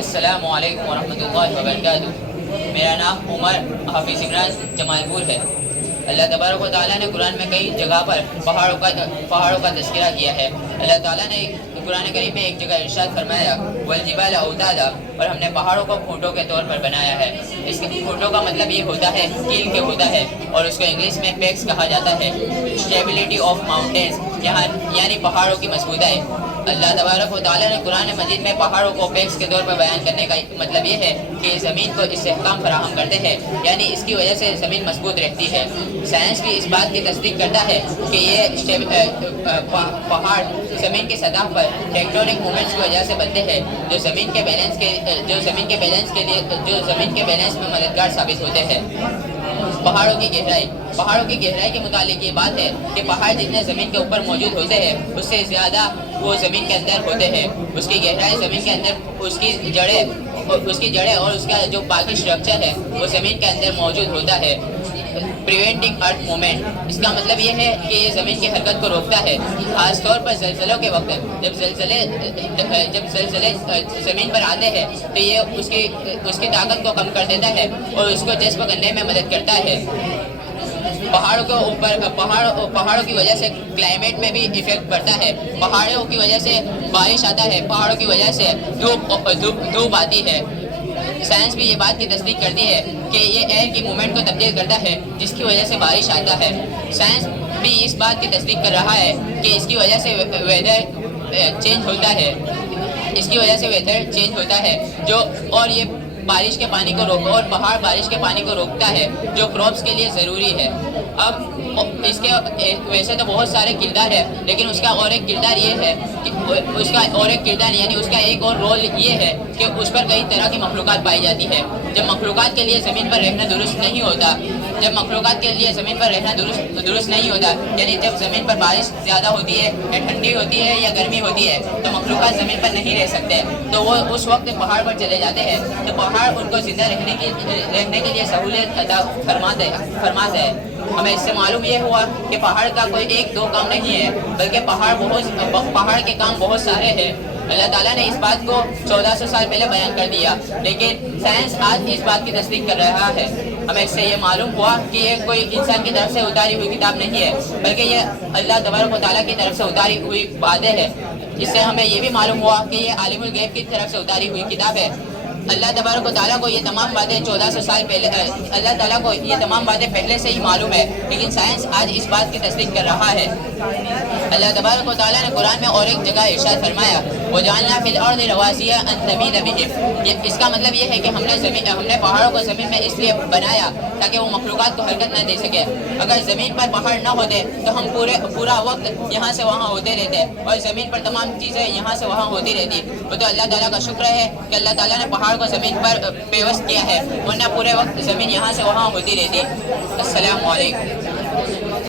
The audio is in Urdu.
السلام علیکم ورحمۃ اللہ وبرکاتہ۔ میرا نام عمر حافظ عمران جمال پور ہے۔ اللہ تبارک و تعالیٰ نے قرآن میں کئی جگہ پر پہاڑوں کا تذکرہ کیا ہے۔ اللہ تعالیٰ نے قرآن کریم میں ایک جگہ ارشاد فرمایا والجبال اوتادا، اور ہم نے پہاڑوں کو کھوٹوں کے طور پر بنایا ہے۔ اس کے کھوٹوں کا مطلب یہ ہوتا ہے کیل کے ہوتا ہے، اور اس کو انگلش میں پیکس کہا جاتا ہے۔ اسٹیبلٹی آف ماؤنٹینس، یعنی پہاڑوں کی مضبوطی۔ اللہ تبارک و تعالیٰ نے قرآن مجید میں پہاڑوں کو پیکس کے طور پر بیان کرنے کا مطلب یہ ہے کہ زمین کو استحکام فراہم کرتے ہیں، یعنی اس کی وجہ سے زمین مضبوط رہتی ہے۔ سائنس بھی اس بات کی تصدیق کرتا ہے کہ یہ پہاڑ زمین کی سطح پر ٹیکٹونک موومنٹس کی وجہ سے بنتے ہیں، جو زمین کے بیلنس میں مددگار ثابت ہوتے ہیں۔ پہاڑوں کی گہرائی کے متعلق یہ بات ہے کہ پہاڑ جتنے زمین کے اوپر موجود ہوتے ہیں اس سے زیادہ وہ زمین کے اندر ہوتے ہیں۔ اس کی گہرائی زمین کے اندر اس کی جڑیں اور اس کا جو باقی اسٹرکچر ہے وہ زمین کے اندر موجود ہوتا ہے۔ پریونٹنگ ارتھ موومنٹ، اس کا مطلب یہ ہے کہ یہ زمین کی حرکت کو روکتا ہے، خاص طور پر زلزلوں کے وقت۔ جب زلزلے زمین پر آتے ہیں تو یہ اس کی طاقت کو کم کر دیتا ہے اور اس کو جذب کرنے میں مدد کرتا ہے۔ پہاڑوں کی وجہ سے کلائمیٹ میں بھی ایفیکٹ پڑتا ہے۔ پہاڑوں کی وجہ سے بارش آتا ہے، پہاڑوں کی وجہ سے دھوپ آتی ہے۔ سائنس بھی یہ بات کی تصدیق کرتی ہے کہ یہ ایئر کی موومنٹ کو تبدیل کرتا ہے، جس کی وجہ سے بارش آتا ہے۔ سائنس بھی اس بات کی تصدیق کر رہا ہے کہ اس کی وجہ سے ویدر چینج ہوتا ہے اور یہ بارش کے پانی کو پہاڑ بارش کے پانی کو روکتا ہے، جو کراپس کے لیے ضروری ہے۔ اب اس کے ویسے تو بہت سارے کردار ہیں، لیکن اس کا اور ایک کردار یعنی اس کا ایک اور رول یہ ہے کہ اس پر کئی طرح کی مخلوقات پائی جاتی ہے۔ جب مخلوقات کے لیے زمین پر رہنا درست نہیں ہوتا، یعنی جب زمین پر بارش زیادہ ہوتی ہے یا ٹھنڈی ہوتی ہے یا گرمی ہوتی ہے تو مخلوقات زمین پر نہیں رہ سکتے، تو وہ اس وقت پہاڑ پر چلے جاتے ہیں۔ تو پہاڑ ان کو زندہ رہنے کے لیے سہولت عطا فرماتا ہے۔ ہمیں اس سے معلوم یہ ہوا کہ پہاڑ کا کوئی ایک دو کام نہیں ہے، بلکہ پہاڑ کے کام بہت سارے ہیں۔ اللہ تعالیٰ نے اس بات کو 1400 سال پہلے بیان کر دیا، لیکن سائنس آج اس بات کی تصدیق کر رہا ہے۔ ہمیں اس سے یہ معلوم ہوا کہ یہ کوئی انسان کی طرف سے اتاری ہوئی کتاب نہیں ہے، بلکہ یہ اللہ تبارک و تعالیٰ کی طرف سے اتاری ہوئی باتیں ہیں۔ اس سے ہمیں یہ بھی معلوم ہوا کہ یہ عالم الغیب کی طرف سے اتاری ہوئی کتاب ہے۔ اللہ تبارک و تعالیٰ کو یہ تمام باتیں 1400 سال پہلے اللہ تعالیٰ کو یہ تمام باتیں پہلے سے ہی معلوم ہے، لیکن سائنس آج اس بات کی تصدیق کر رہا ہے۔ اللہ تبارک و تعالیٰ نے قرآن میں اور ایک جگہ ارشاد فرمایا وَجَعَلْنَا فِي الْأَرْضِ رَوَاسِيَ أَن تَمِيدَ بِهِمْ، اس کا مطلب یہ ہے کہ ہم نے پہاڑوں کو زمین میں اس لیے بنایا تاکہ وہ مخلوقات کو حرکت نہ دے سکے۔ اگر زمین پر پہاڑ نہ ہوتے تو ہم پورا وقت یہاں سے وہاں ہوتے رہتے اور زمین پر تمام چیزیں یہاں سے وہاں ہوتی رہتی۔ وہ تو اللہ تعالیٰ کا شکر ہے کہ اللہ تعالیٰ نے پہاڑ کو زمین پر پیوست کیا ہے، ورنہ پورے وقت زمین یہاں سے وہاں ہوتی رہتی۔ السلام علیکم۔